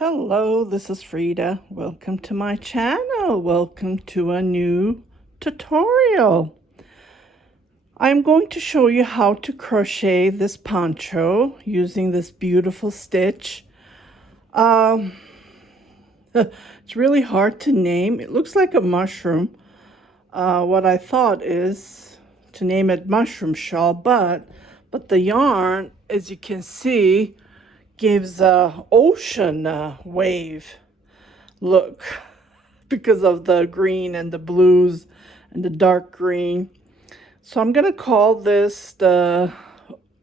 Hello, this is Frida. Welcome to my channel. Welcome to a new tutorial. I'm going to show you how to crochet this poncho using this beautiful stitch. It's really hard to name. It looks like a mushroom. What I thought is to name it mushroom shawl, but the yarn, as you can see, gives a ocean wave look because of the green and the blues and the dark green. So I'm gonna call this the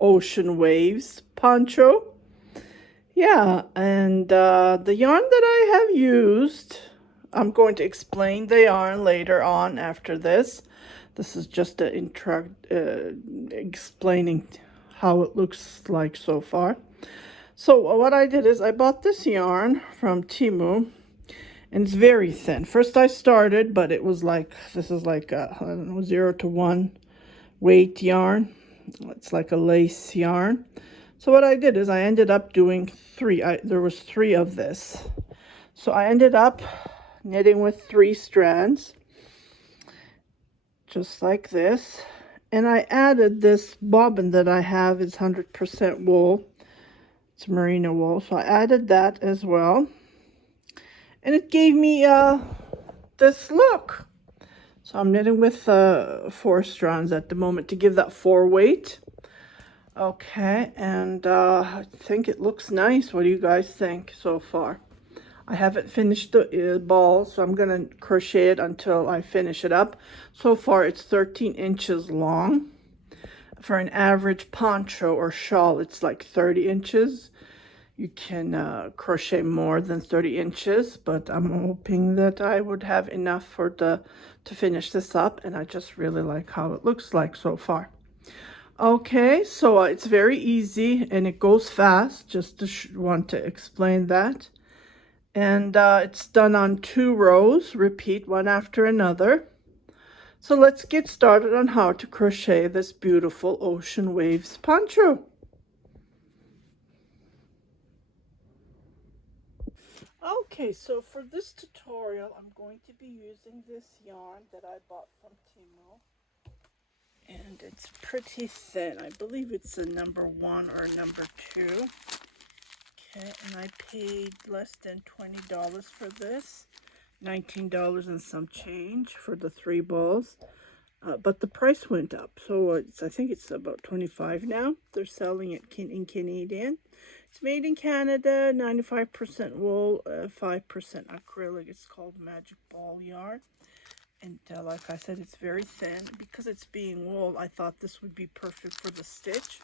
ocean waves poncho. Yeah, and the yarn that I have used, I'm going to explain the yarn later on after this. This is just a intro explaining how it looks like so far. So what I did is I bought this yarn from Temu, and it's very thin. First I started, but it was like, this is like a, I don't know, 0 to 1 weight yarn. It's like a lace yarn. So what I did is I ended up doing three. There was 3 of this. So I ended up knitting with 3 strands, just like this. And I added this bobbin that I have is 100% wool. It's merino wool, so I added that as well, and it gave me this look. So I'm knitting with 4 strands at the moment to give that 4 weight. Okay, and I think it looks nice. What do you guys think so far? I haven't finished the ball, so I'm gonna crochet it until I finish it up. So far it's 13 inches long. For an average poncho or shawl, it's like 30 inches. You can crochet more than 30 inches, but I'm hoping that I would have enough for to finish this up, and I just really like how it looks like so far. Okay, so it's very easy and it goes fast, just to want to explain that. And it's done on 2 rows, repeat one after another. So let's get started on how to crochet this beautiful ocean waves poncho. Okay, so for this tutorial, I'm going to be using this yarn that I bought from Temu. And it's pretty thin. I believe it's a number 1 or number 2. Okay, and I paid less than $20 for this. $19 and some change for the 3 balls. But the price went up, so I think it's about $25 now. They're selling it in Canadian. It's made in Canada, 95% wool, 5% acrylic. It's called Magic Ball yarn. And like I said, it's very thin. Because it's being wool, I thought this would be perfect for the stitch.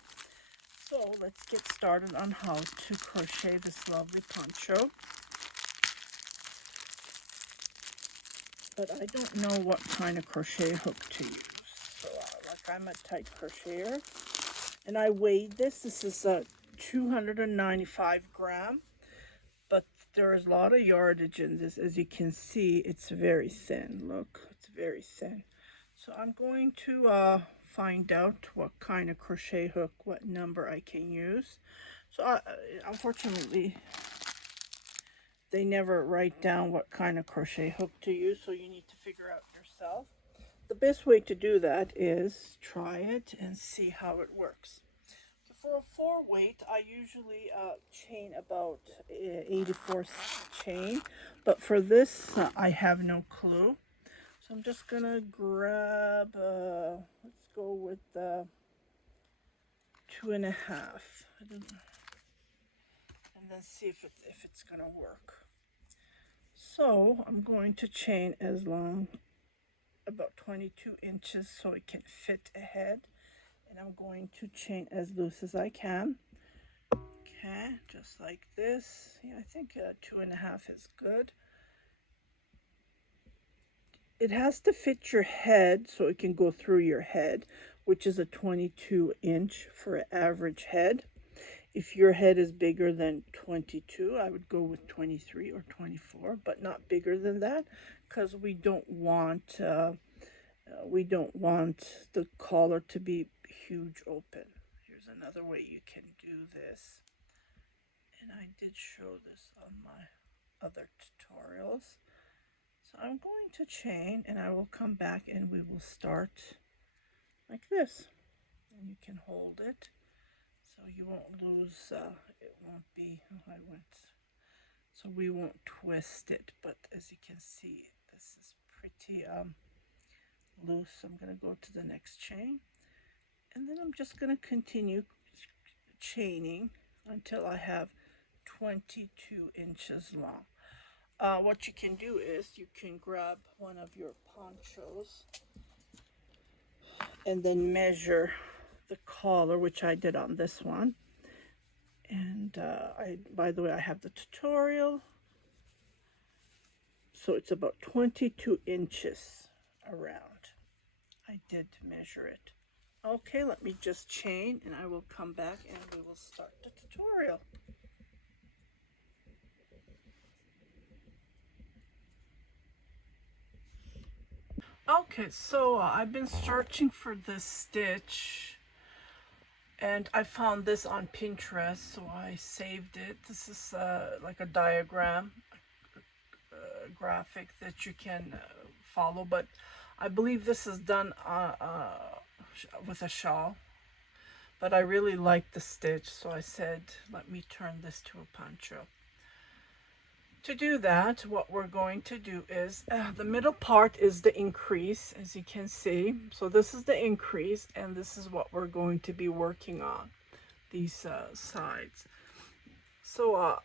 So let's get started on how to crochet this lovely poncho. But I don't know what kind of crochet hook to use. So like I'm a tight crocheter. And I weighed this. This is a 295 gram. But there is a lot of yardage in this. As you can see, it's very thin. Look, it's very thin. So I'm going to find out what kind of crochet hook, what number I can use. So unfortunately, they never write down what kind of crochet hook to use, so you need to figure out yourself. The best way to do that is try it and see how it works. So for a 4 weight, I usually chain about 84 chain, but for this, I have no clue. So I'm just gonna grab, let's go with 2.5, and then see if it's gonna work. So I'm going to chain as long, about 22 inches, so it can fit ahead. And I'm going to chain as loose as I can. Okay, just like this. Yeah, I think 2.5 is good. It has to fit your head, so it can go through your head, which is a 22 inch for an average head. If your head is bigger than 22, I would go with 23 or 24, but not bigger than that, because we don't want the collar to be huge open. Here's another way you can do this. and I did show this on my other tutorials. So I'm going to chain, and I will come back and we will start like this. And you can hold it so you won't lose, it won't be, oh, I went, so we won't twist it, but as you can see, this is pretty loose. I'm going to go to the next chain, and then I'm just going to continue chaining until I have 22 inches long. What you can do is you can grab one of your ponchos and then measure the collar, which I did on this one. And by the way, I have the tutorial. So it's about 22 inches around. I did measure it. Okay, let me just chain, and I will come back and we will start the tutorial. Okay, so I've been searching for this stitch, and I found this on Pinterest, so I saved it. This is like a diagram, graphic that you can follow, but I believe this is done with a shawl. But I really liked the stitch, so I said, let me turn this to a poncho. To do that, what we're going to do is, the middle part is the increase, as you can see. So this is the increase, and this is what we're going to be working on, these sides. So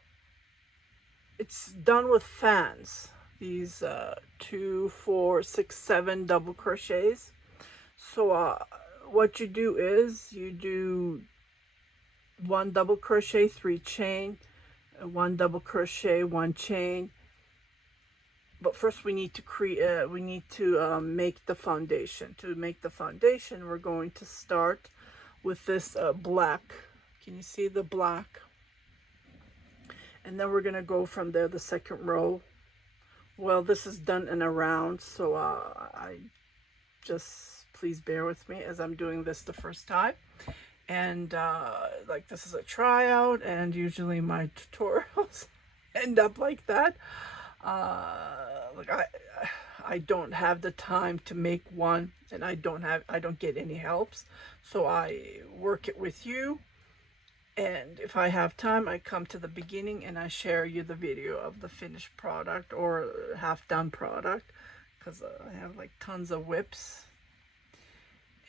it's done with fans, these 2, 4, 6, 7 double crochets. So what you do is you do 1 double crochet, 3 chain, 1 double crochet, 1 chain. But first we need to create, make the foundation. To make the foundation, we're going to start with this black. Can you see the black? And then we're going to go from there, the second row. Well, this is done in a round, so I just, please bear with me as I'm doing this the first time. And like, this is a tryout, and usually my tutorials end up like that. Like I don't have the time to make one, and I don't get any helps, so I work it with you. And if I have time, I come to the beginning and I share you the video of the finished product or half done product, because I have like tons of whips.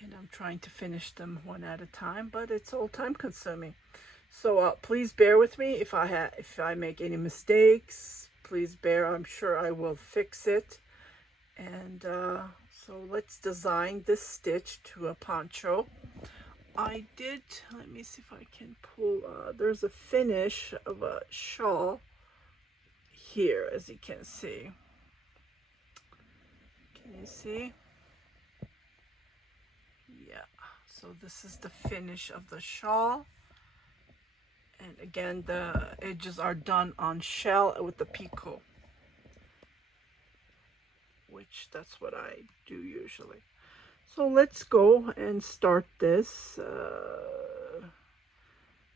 And I'm trying to finish them one at a time, but it's all time consuming. So please bear with me if I make any mistakes. Please bear. I'm sure I will fix it. And so let's design this stitch to a poncho. I did. Let me see if I can pull. There's a finish of a shawl here, as you can see. Can you see? Yeah, so this is the finish of the shawl, and again the edges are done on shell with the picot, which that's what I do usually. So let's go and start this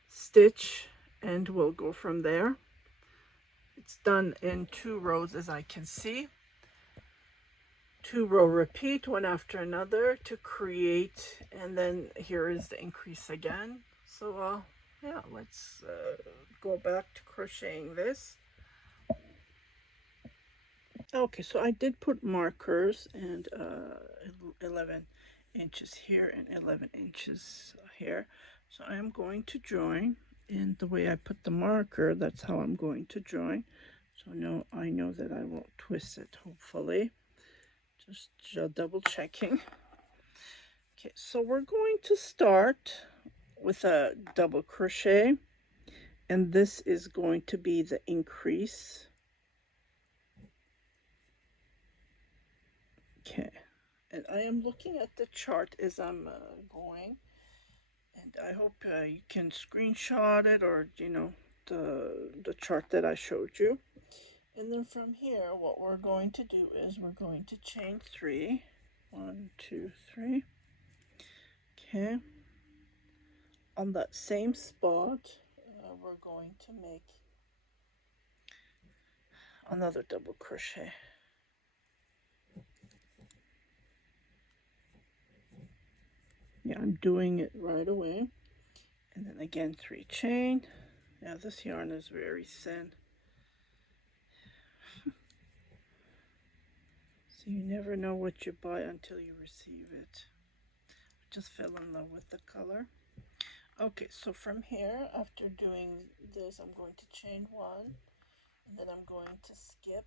stitch, and we'll go from there. It's done in 2 rows, as I can see. 2 row repeat, one after another to create, and then here is the increase again. So yeah, let's go back to crocheting this. Okay, so I did put markers, and 11 inches here and 11 inches here. So I am going to join, and the way I put the marker, that's how I'm going to join. So now I know that I won't twist it, hopefully. Just double checking. Okay, so we're going to start with a double crochet, and this is going to be the increase. Okay, and I am looking at the chart as I'm going, and I hope you can screenshot it, or the chart that I showed you. And then from here, what we're going to do is we're going to chain 3. 1, 2, 3. Okay. On that same spot, we're going to make another double crochet. Yeah, I'm doing it right away. And then again 3 chain. Yeah, this yarn is very thin. So you never know what you buy until you receive it. I just fell in love with the color. Okay, so from here, after doing this, I'm going to chain 1, and then I'm going to skip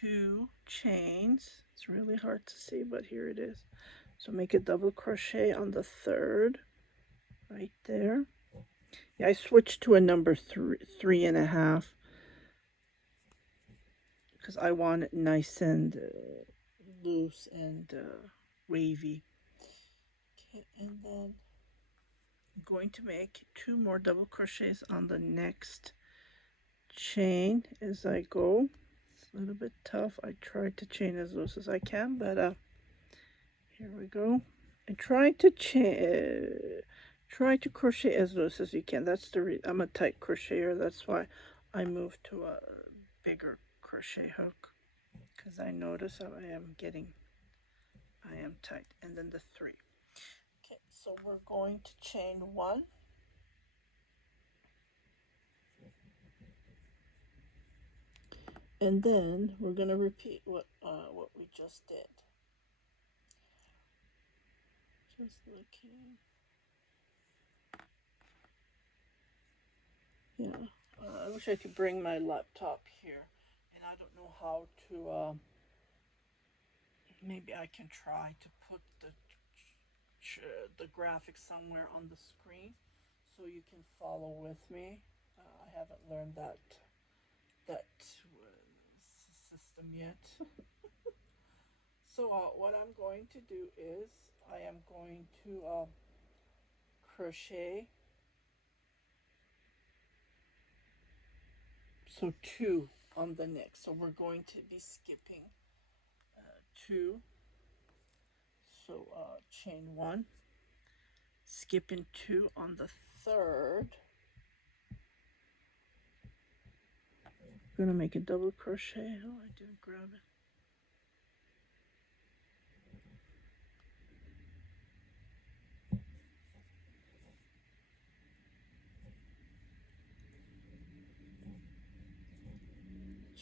2 chains. It's really hard to see, but here it is. So make a double crochet on the 3rd, right there. Yeah, I switched to a number 3.5 because I want it nice and loose and wavy. Okay, and then I'm going to make 2 more double crochets on the next chain as I go. It's a little bit tough. I try to chain as loose as I can, but here we go. And try to crochet as loose as you can. That's the I'm a tight crocheter. That's why I moved to a bigger crochet hook, because I notice I am tight. And then the 3. Okay, so we're going to chain 1. And then we're going to repeat what we just did. Just looking. Yeah, I wish I could bring my laptop here, and I don't know how to. Maybe I can try to put the graphics somewhere on the screen so you can follow with me. I haven't learned that system yet. So what I'm going to do is I am going to crochet. So 2 on the next. So we're going to be skipping 2. So chain 1, skipping 2 on the 3rd. I'm gonna make a double crochet. Oh, I didn't grab it.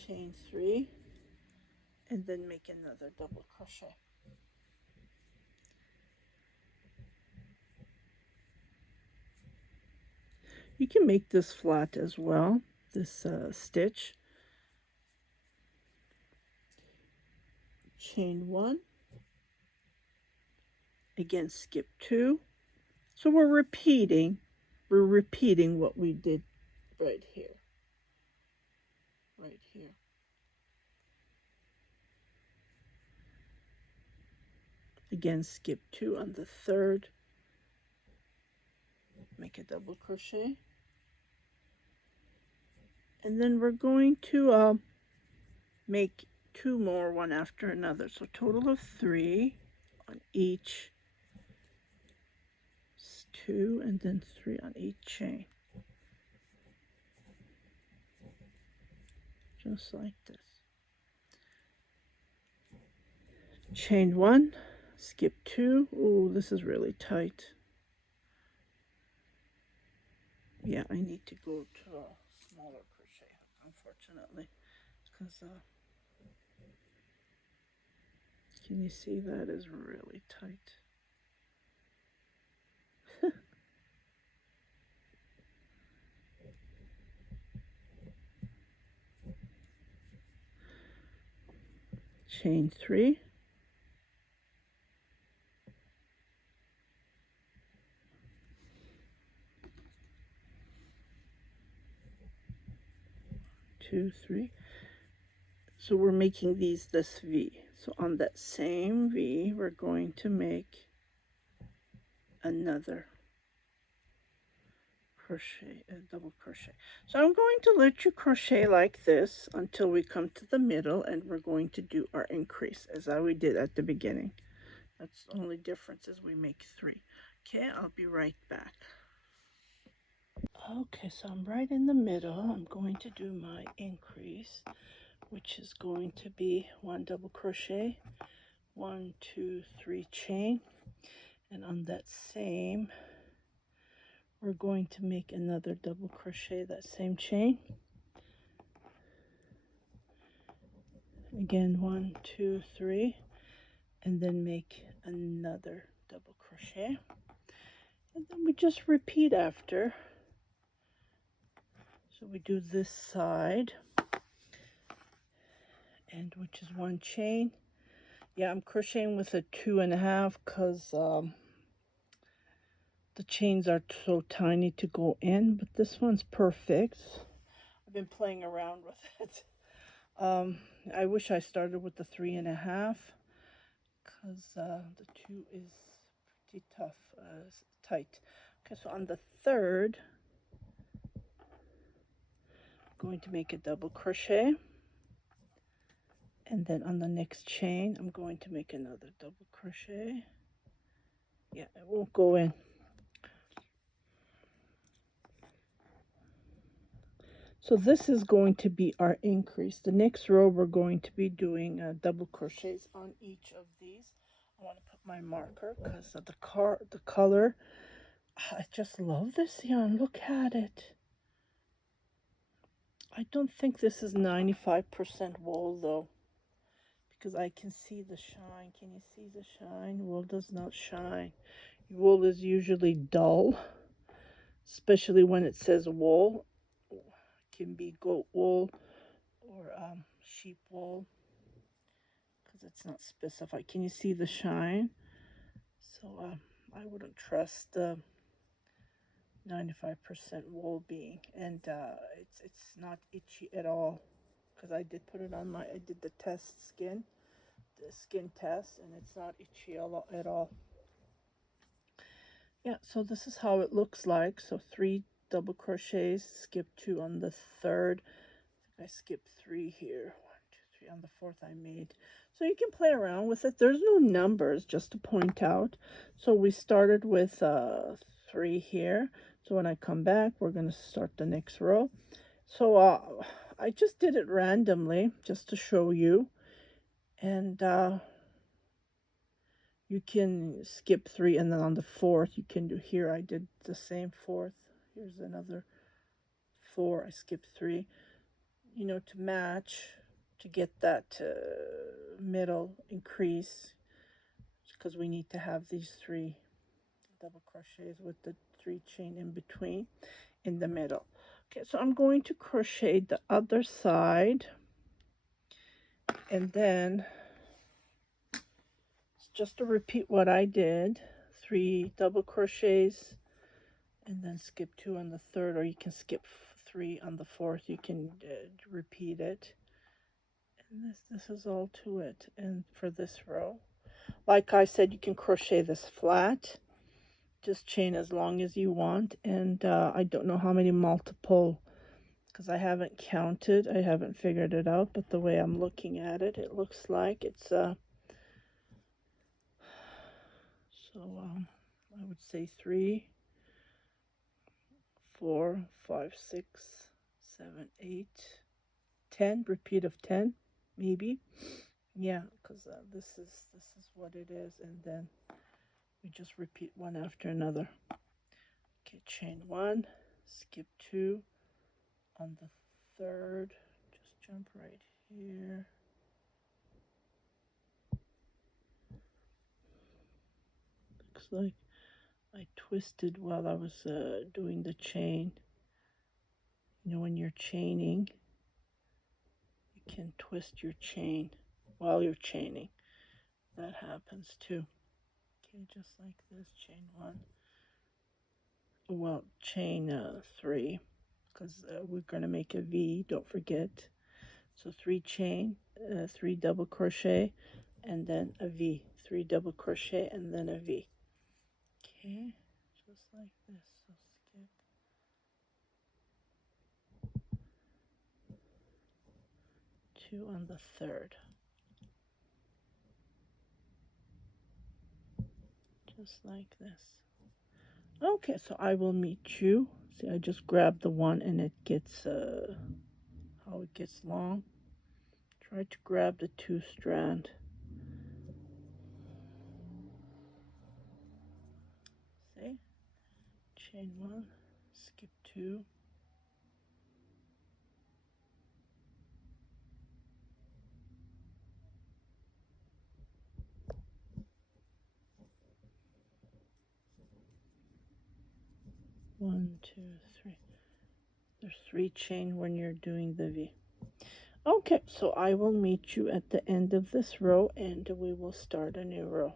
Chain 3, and then make another double crochet. You can make this flat as well, this stitch. Chain 1, again skip 2. So we're repeating what we did right here. Right here. Again, skip 2 on the 3rd. Make a double crochet. And then we're going to make 2 more, one after another. So total of 3 on each. 2 and then 3 on each chain. Just like this. Chain 1, skip 2. Oh, this is really tight. Yeah, I need to go to a smaller crochet hook, unfortunately, because can you see that is really tight? Chain 3. Two, 3. So we're making this V. So on that same V, we're going to make another crochet, a double crochet. So I'm going to let you crochet like this until we come to the middle, and we're going to do our increase as we did at the beginning. That's the only difference, is we make 3. Okay, I'll be right back. Okay, so I'm right in the middle. I'm going to do my increase, which is going to be 1 double crochet, 1, 2, 3 chain, and on that same we're going to make another double crochet that same chain. Again, 1, 2, 3, and then make another double crochet, and then we just repeat after. So we do this side, and which is 1 chain. Yeah, I'm crocheting with a 2.5 because the chains are so tiny to go in, but this one's perfect. I've been playing around with it. I wish I started with the 3.5 because the 2 is pretty tough, tight. Okay, so on the third, I'm going to make a double crochet, and then on the next chain, I'm going to make another double crochet. Yeah, it won't go in. So this is going to be our increase. The next row we're going to be doing double crochets on each of these. I want to put my marker because of the color. I just love this yarn. Look at it. I don't think this is 95% wool though, because I can see the shine. Can you see the shine? Wool does not shine. Wool is usually dull, especially when it says wool. It can be goat wool or sheep wool, because it's not specified. Can you see the shine? So I wouldn't trust 95% wool being, and it's not itchy at all, because I did put it on I did the skin test, and it's not itchy at all. Yeah, so this is how it looks like. So 3 double crochets, skip 2 on the third. I skipped 3 here. 1, 2, 3 on the fourth I made. So you can play around with it. There's no numbers, just to point out. So we started with 3 here. So when I come back, we're going to start the next row. So I just did it randomly just to show you. And you can skip 3, and then on the fourth you can do here. I did the same fourth. Here's another 4. I skipped 3. You know, to match, to get that middle increase, because we need to have these 3 double crochets with the 3 chain in between in the middle. Okay, so I'm going to crochet the other side, and then just to repeat what I did, 3 double crochets, and then skip 2 on the third, or you can skip 3 on the fourth. You can repeat it. And this is all to it. And for this row, like I said, you can crochet this flat, just chain as long as you want. And I don't know how many multiple, because I haven't counted, I haven't figured it out, but the way I'm looking at it, it looks like it's so I would say 3, 4, 5, 6, 7, 8, 10, repeat of 10 maybe. Yeah, because this is what it is, and then we just repeat one after another. Okay, chain 1, skip 2 on the third, just jump right here. Looks like I twisted while I was doing the chain. You know, when you're chaining, you can twist your chain while you're chaining. That happens too. Okay, just like this, chain 1. Well, chain 3, because we're going to make a V, don't forget. So 3 chain, 3 double crochet, and then a V. 3 double crochet, and then a V. Okay, just like this. So skip 2 on the third. Just like this. Okay, so I will meet you. See, I just grab the one and it gets how it gets long. Try to grab the 2 strand. See? Chain 1, skip 2. One, 2, 3. There's 3 chain when you're doing the V. Okay, so I will meet you at the end of this row and we will start a new row.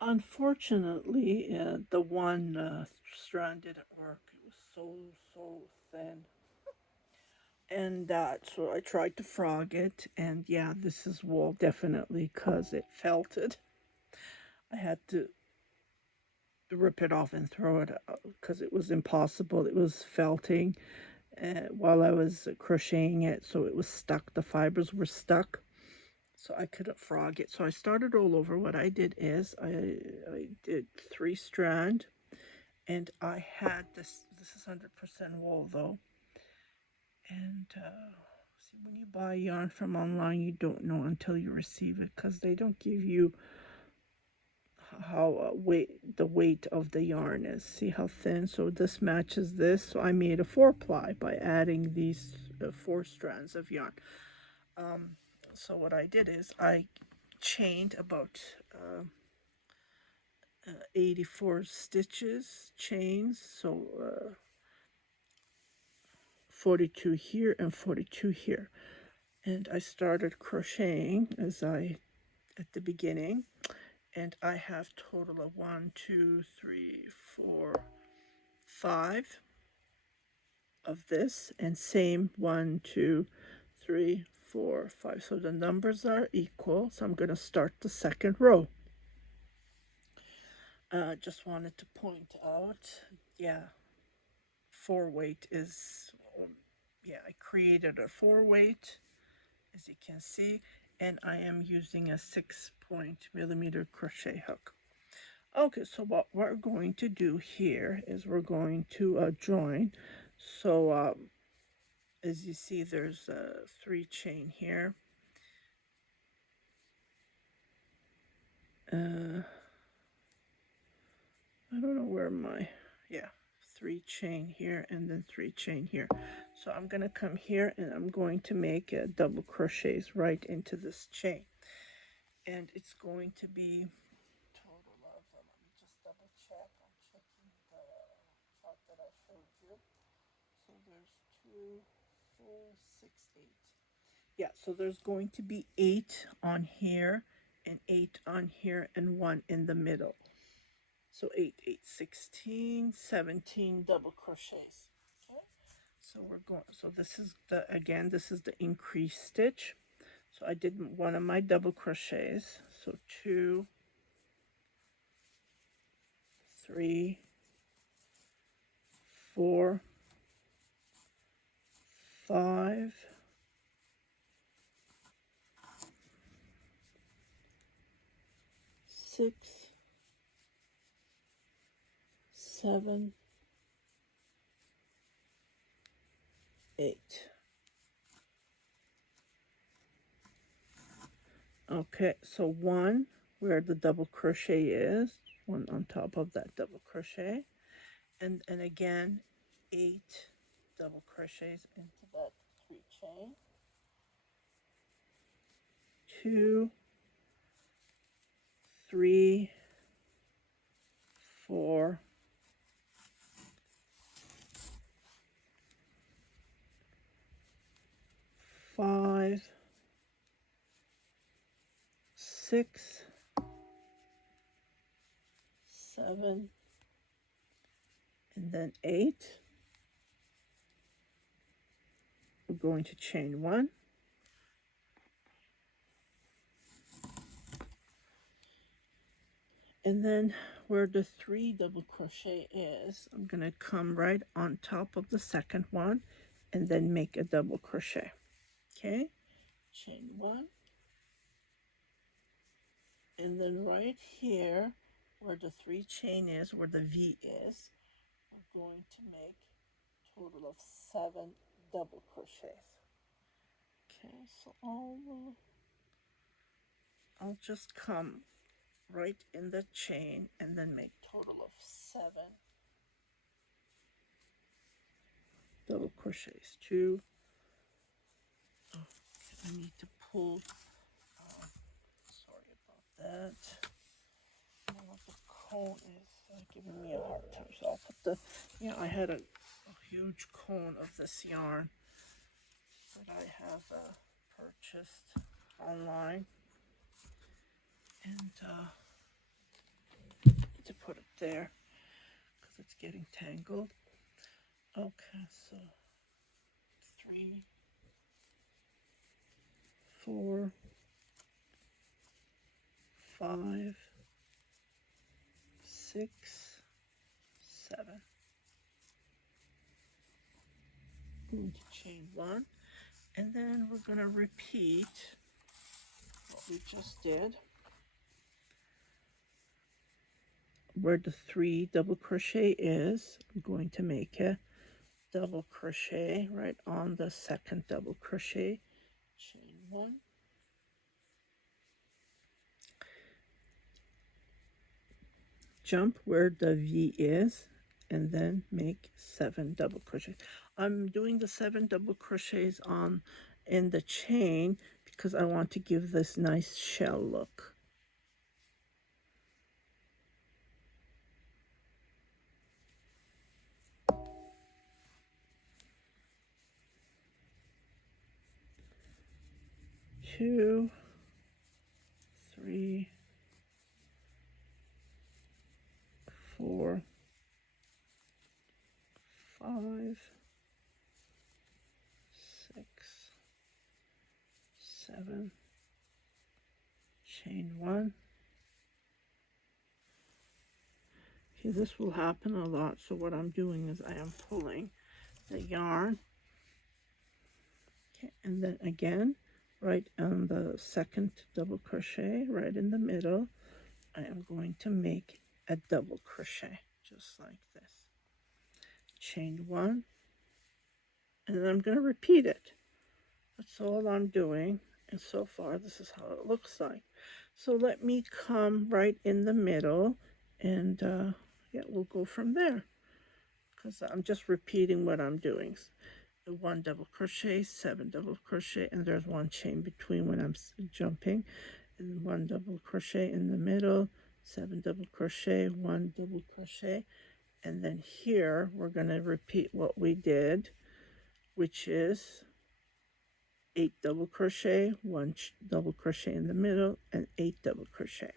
Unfortunately, the one strand didn't work. It was so thin. And so I tried to frog it, and yeah, this is wool definitely because it felted. I had to rip it off and throw it out because it was impossible. It was felting while I was crocheting it, so it was stuck. The fibers were stuck, so I couldn't frog it. So I started all over. What I did is I did 3 strand, and I had this is 100% wool though, and see, when you buy yarn from online, you don't know until you receive it because they don't give you how the weight of the yarn is. See how thin? So this matches this. So I made a 4-ply by adding these 4 strands of yarn. So what I did is I chained about 84 stitches, chains. So 42 here and 42 here. And I started crocheting at the beginning. And I have total of 1, 2, 3, 4, 5 of this, and same 1, 2, 3, 4, 5. So the numbers are equal. So I'm going to start the second row. Just wanted to point out, yeah, 4 weight is, yeah, I created a 4 weight, as you can see, and I am using a 6-point-millimeter crochet hook. Okay, so what we're going to do here is we're going to join. So as you see, there's 3 chain here. I don't know where my, yeah, 3 chain here and then 3 chain here. So I'm going to come here and I'm going to make double crochets right into this chain. And it's going to be total of, let me just double check. I'm checking the chart that I showed you. So there's 2, 4, 6, 8. Yeah, so there's going to be 8 on here and 8 on here and 1 in the middle. So 8, 8, 16, 17 double crochets. Okay, so we're going, so this is the, again, this is the increased stitch. So I did one of my double crochets. So 2, 3, 4, 5, 6, 7, 8. Okay, so 1 where the double crochet is, 1 on top of that double crochet, and again 8 double crochets into that 3 chain, 2, 3, 4, 5, 6, 7, and then 8. We're going to chain 1. And then where the 3 double crochet is, I'm going to come right on top of the second one and then make a double crochet. Okay, chain 1, And then right here where the 3 chain is, where the V is, we're going to make a total of 7 double crochets. Okay, so I'll just come right in the chain and then make total of 7 double crochets. 2. Oh, I need to pull. Sorry about that. I don't know what the cone is giving me a hard time, so I'll put the. I had a huge cone of this yarn that I have purchased online, and to put it there because it's getting tangled. Okay, so 3, 4, 5, 6, 7. We need to chain 1, and then we're going to repeat what we just did. Where the 3 double crochet is, I'm going to make a double crochet right on the second double crochet, chain 1, jump where the V is, and then make 7 double crochets. I'm doing the 7 double crochets in the chain because I want to give this nice shell look. Two, 3, 4, 5, 6, 7, chain 1. Okay, this will happen a lot, so what I'm doing is I am pulling the yarn, okay, and then again right on the second double crochet right in the middle, I am going to make a double crochet just like this, chain 1, and then I'm going to repeat it. That's all I'm doing, and so far this is how it looks like. So let me come right in the middle, and yeah, we'll go from there because I'm just repeating what I'm doing. 1 double crochet, 7 double crochet, and there's 1 chain between when I'm jumping, and 1 double crochet in the middle, 7 double crochet, 1 double crochet, and then here we're going to repeat what we did, which is 8 double crochet, 1 double crochet in the middle, and 8 double crochet.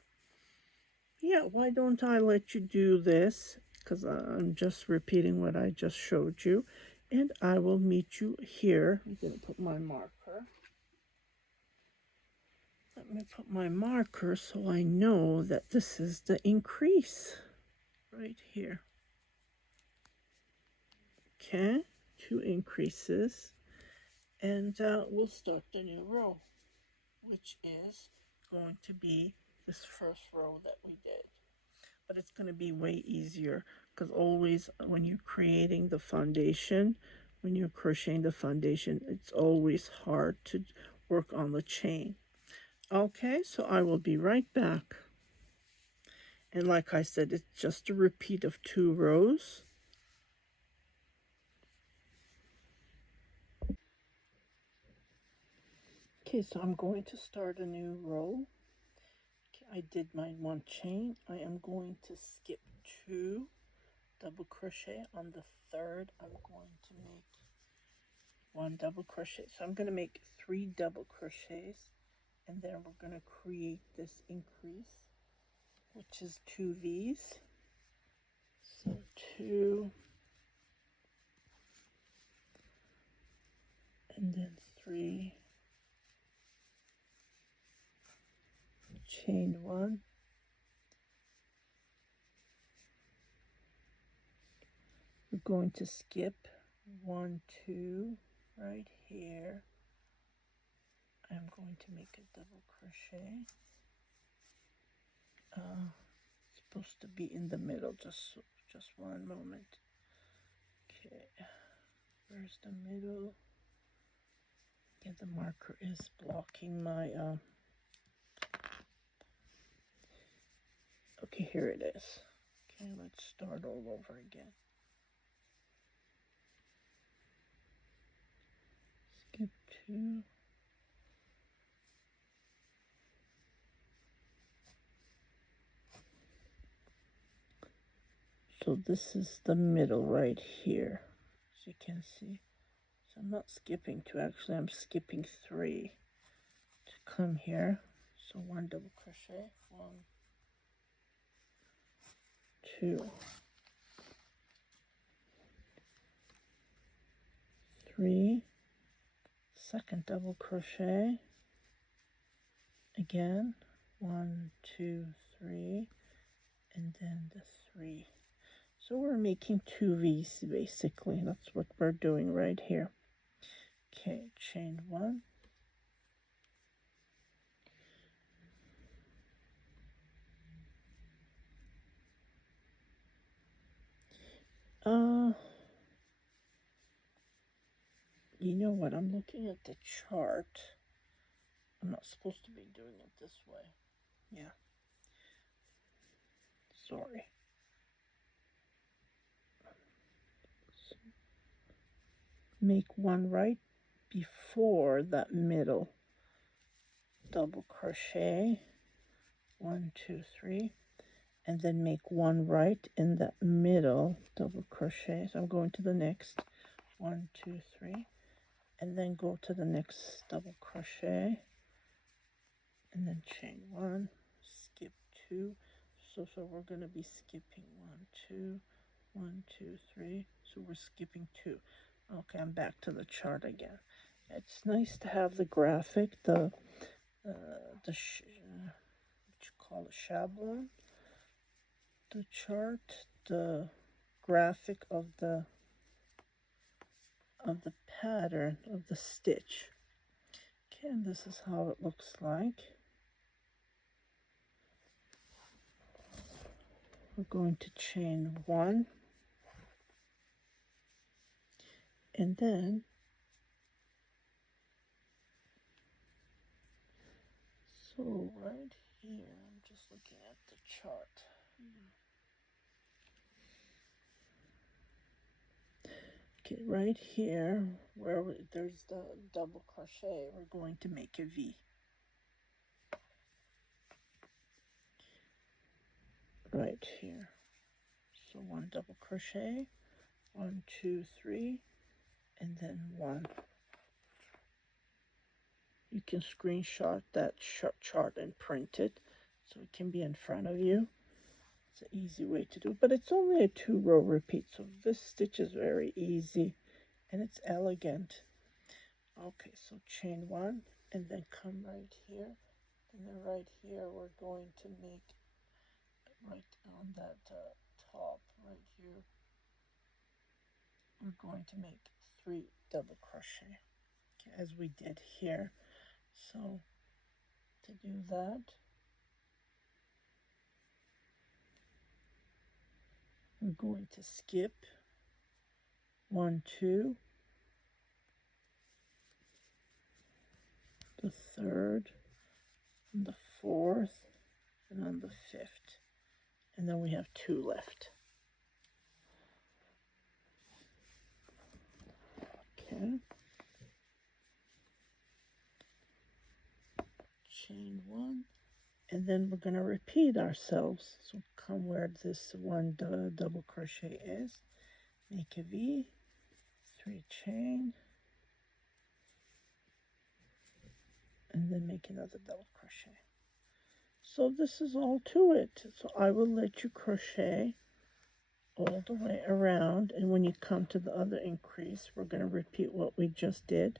Yeah, why don't I let you do this, because I'm just repeating what I just showed you, and I will meet you here. I'm going to put my marker. Let me put my marker so I know that this is the increase right here. Okay, 2 increases, and we'll start the new row, which is going to be this first row that we did. But it's going to be way easier because always when you're creating the foundation, when you're crocheting the foundation, it's always hard to work on the chain. Okay, so I will be right back. And like I said, it's just a repeat of 2 rows. Okay, so I'm going to start a new row. Okay, I did my 1 chain. I am going to skip 2 double crochet. On the third, I'm going to make 1 double crochet. So I'm going to make 3 double crochets, and then we're going to create this increase, which is 2 V's. So 2, and then 3, chain 1, we're going to skip 1, 2 right here. I'm going to make a double crochet, supposed to be in the middle. Just one moment. Okay, where's the middle? Yeah, the marker is blocking my okay, here it is. Okay, let's start all over again. Skip 2. So this is the middle right here, as you can see. So I'm not skipping 2, actually I'm skipping 3 to come here. So 1 double crochet, 1, 2, 3, second double crochet, again, 1, 2, 3, and then the 3. So we're making 2 V's basically. That's what we're doing right here. Okay, chain 1. You know what? I'm looking at the chart. I'm not supposed to be doing it this way. Yeah. Sorry. So make 1 right before that middle double crochet. 1, 2, 3. And then make 1 right in that middle double crochet. So I'm going to the next 1, 2, 3. And then go to the next double crochet and then chain 1, skip 2. So we're going to be skipping 1, 2, 1, 2, 3. So we're skipping 2. Okay, I'm back to the chart again. It's nice to have the graphic, what you call it, schablon, the chart, the graphic of the pattern of the stitch. Okay, and this is how it looks like. We're going to chain 1, and then so right here, I'm just looking at the chart. Okay, right here where there's the double crochet, we're going to make a V. Right here. So 1 double crochet, 1, 2, 3, and then 1. You can screenshot that chart and print it so it can be in front of you. It's an easy way to do it, but it's only a 2-row repeat, so this stitch is very easy and it's elegant. Okay, so chain 1 and then come right here, and then right here we're going to make right on that top right here, we're going to make 3 double crochet, okay, as we did here. So to do that, we're going to skip 1, 2, the 3rd, and the 4th, and on the 5th, and then we have 2 left. Okay, chain 1, and then we're going to repeat ourselves. So come where this 1 double crochet is, make a V, 3 chain, and then make another double crochet. So this is all to it. So I will let you crochet all the way around, and when you come to the other increase, we're going to repeat what we just did.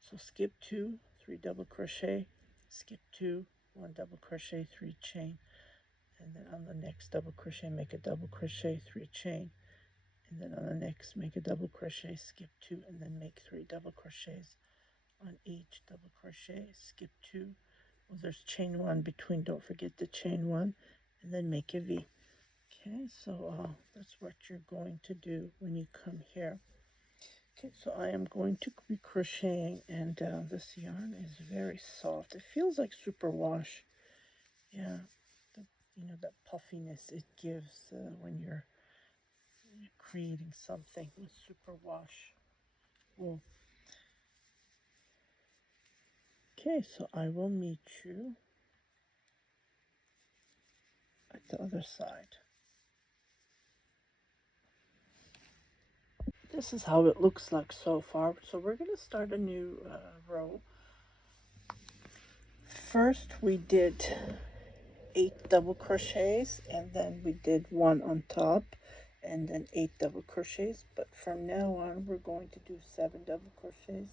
So skip 2, 3 double crochet, skip 2, 1 double crochet, 3 chain, and then on the next double crochet make a double crochet, 3 chain, and then on the next make a double crochet, skip 2, and then make 3 double crochets on each double crochet, skip 2. Well, there's chain 1 between, don't forget the chain 1, and then make a V. Okay, so that's what you're going to do when you come here. Okay, so I am going to be crocheting, and this yarn is very soft. It feels like superwash. Yeah, that puffiness it gives when you're creating something with superwash wool. Okay, so I will meet you at the other side. This is how it looks like so far. So we're going to start a new row. First we did 8 double crochets, and then we did 1 on top, and then 8 double crochets. But from now on we're going to do 7 double crochets,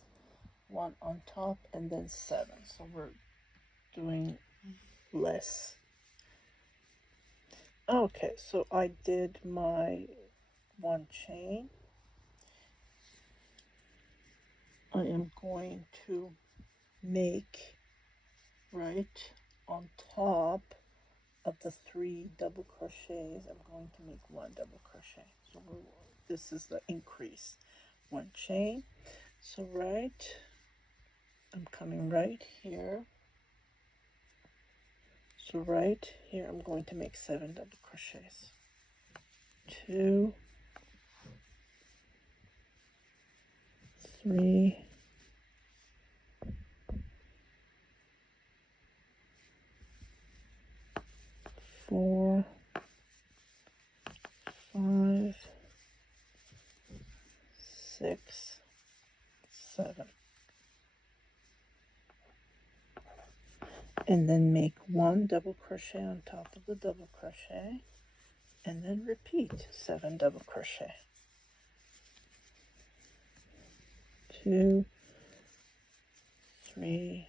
1 on top, and then 7. So we're doing less. Okay, so I did my 1 chain. I am going to make right on top of the 3 double crochets. I'm going to make 1 double crochet. So this is the increase. 1 chain. So I'm coming right here. So right here I'm going to make 7 double crochets. 2, 3, 4, 5, 6, 7. And then make 1 double crochet on top of the double crochet, and then repeat 7 double crochet. 2, 3,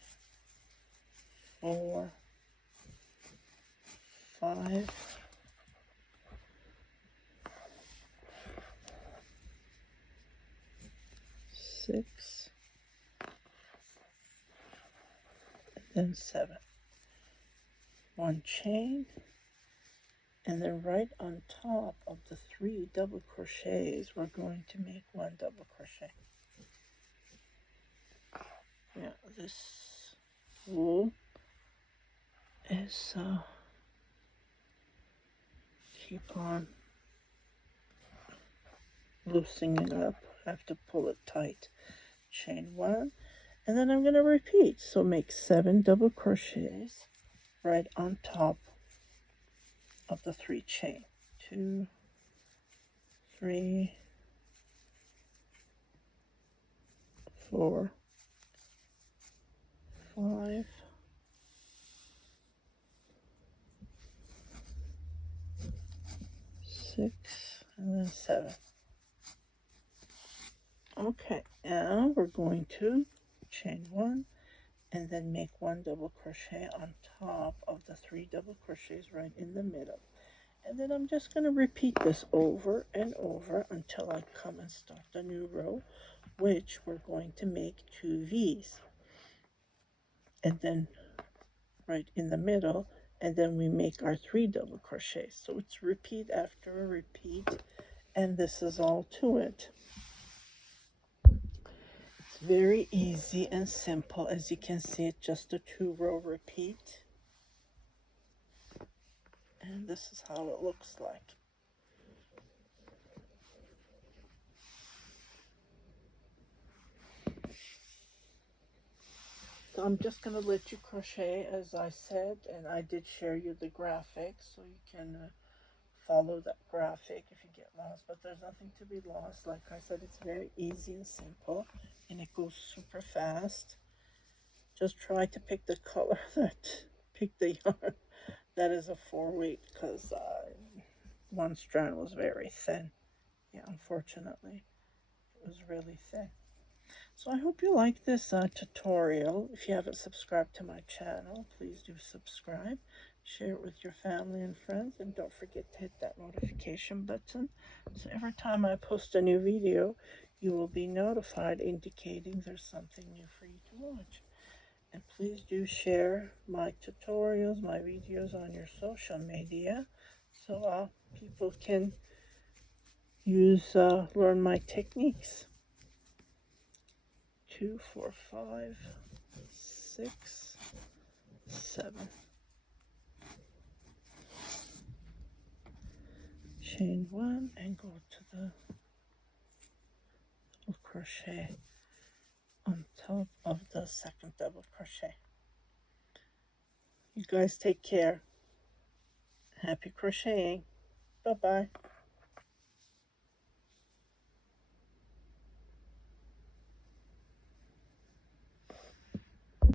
4, 5, 6, and then 7. 1 chain, and then right on top of the 3 double crochets we're going to make 1 double crochet. Yeah, this wool is keep on loosening it up. I have to pull it tight. Chain 1, and then I'm going to repeat. So make 7 double crochets right on top of the 3 chain. 2, 3, 4, 5, 6, and then 7. Okay, now we're going to chain 1 and then make 1 double crochet on top of the 3 double crochets right in the middle. And then I'm just going to repeat this over and over until I come and start the new row, which we're going to make 2 V's. And then right in the middle, and then we make our 3 double crochets. So it's repeat after a repeat, and this is all to it. It's very easy and simple. As you can see, it's just a 2-row repeat. And this is how it looks like. So I'm just going to let you crochet as I said, and I did share you the graphic so you can follow that graphic if you get lost, but there's nothing to be lost. Like I said, it's very easy and simple, and it goes super fast. Just try to pick the color pick the yarn that is a 4-weight, because 1 strand was very thin. Yeah, unfortunately, it was really thin. So I hope you like this tutorial. If you haven't subscribed to my channel, please do subscribe. Share it with your family and friends, and don't forget to hit that notification button. So every time I post a new video, you will be notified, indicating there's something new for you to watch. And please do share my tutorials, my videos on your social media so people can learn my techniques. 2, 4, 5, 6, 7. Chain 1 and go to the double crochet on top of the second double crochet. You guys take care. Happy crocheting. Bye-bye.